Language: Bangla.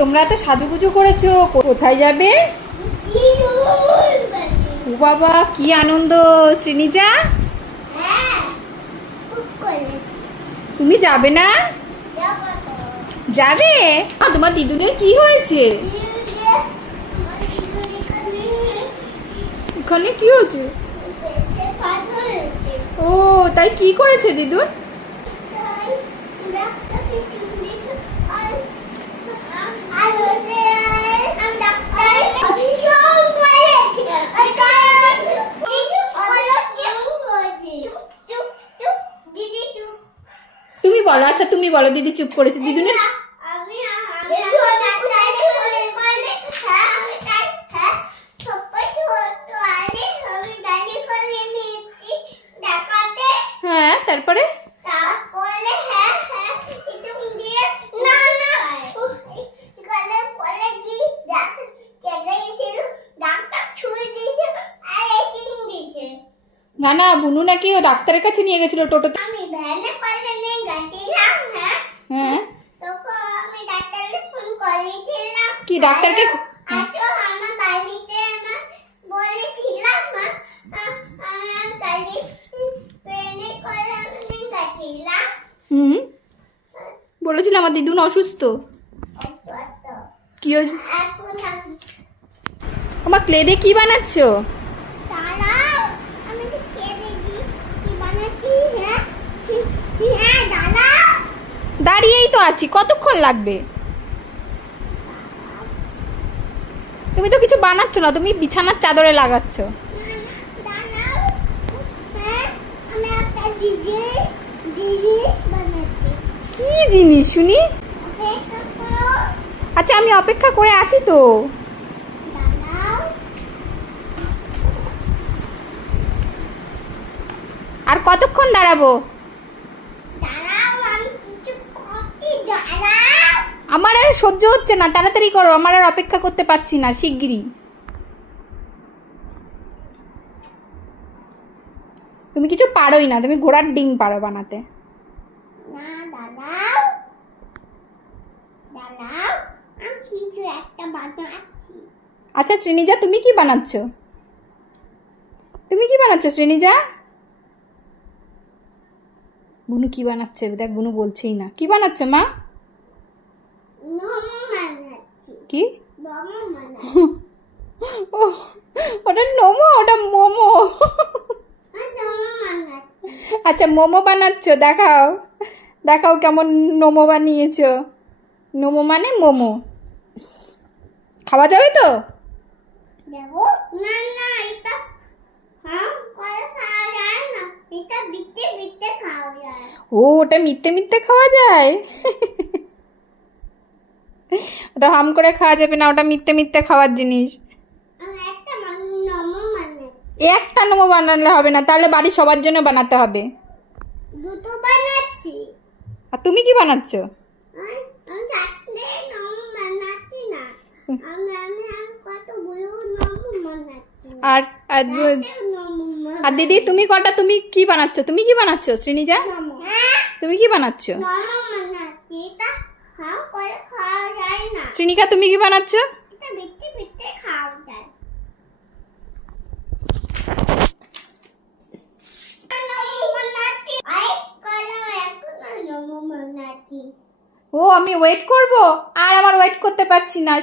তোমরা তো সাজুগুজু করেছো, কোথায় যাবে? ও বাবা কি আনন্দ শ্রীনিজা, তুমি যাবে না? যাবে? তোমার দিদুনের কি হয়েছে? ওখানে কি হয়েছে? ও তাই, কি করেছে দিদুন? তুমি বলো, আচ্ছা তুমি বলো, দিদি চুপ করেছে। দিদুনের হ্যাঁ, তারপরে না না, বুনু নাকি ও ডাক্তারের কাছে নিয়ে গেছিল টোটোতে। হ্যাঁ, কি ডাক্তারকে? বলেছিল আমার দিদুন অসুস্থ। কি হয়েছে? আমার ক্লে দিয়ে কি বানাচ্ছো? দাঁড়িয়েই তো আছি, কতক্ষণ লাগবে? তুমি তো কিছু বানাচ্ছ না, তুমি বিছানার চাদরে লাগাচ্ছ। কি জিনিস শুনি? আচ্ছা আমি অপেক্ষা করে আছি তো। আর কতক্ষণ দাঁড়াবো? আমার আর সহ্য হচ্ছে না, তাড়াতাড়ি করো, আমার আর অপেক্ষা করতে পারছি না, শিগগিরই। তুমি কিছু পারোই না, তুমি ঘোড়ার ডিম পারো বানাতে। আচ্ছা শ্রীনিজা, তুমি কি বানাচ্ছ? তুমি কি বানাচ্ছ শ্রীনিজা? বুনু কি বানাচ্ছে দেখ, বুনু বলছেই না। কি বানাচ্ছ মা? কি? ও ওটা মোমো, ওটা মোমো। আচ্ছা মোমো বানাচ্ছ, দেখাও দেখাও কেমন মোমো বানিয়েছো। মোমো মানে মোমো খাওয়া যাবে তো? ও ওটা মিথ্যে মিথ্যে খাওয়া যায়। ওটা হাম করে খাওয়া যাবে না, ওটা মিথ্যে মিথ্যে খাওয়ার জিনিস। একটা মোমো বানালে হবে না, তাহলে বাড়ি সবার জন্য বানাতে হবে। আর তুমি কি বানাচ্ছ? আর আর দিদি তুমি কটা, তুমি কি বানাচ্ছ? তুমি কি বানাচ্ছ শ্রীনিজা? তুমি কি বানাচ্ছ? শ্রীনিকা তুমি কি বানাচ্ছ? ও আমি ওয়েট করব, আর আমার ওয়েট করতে পারছি না।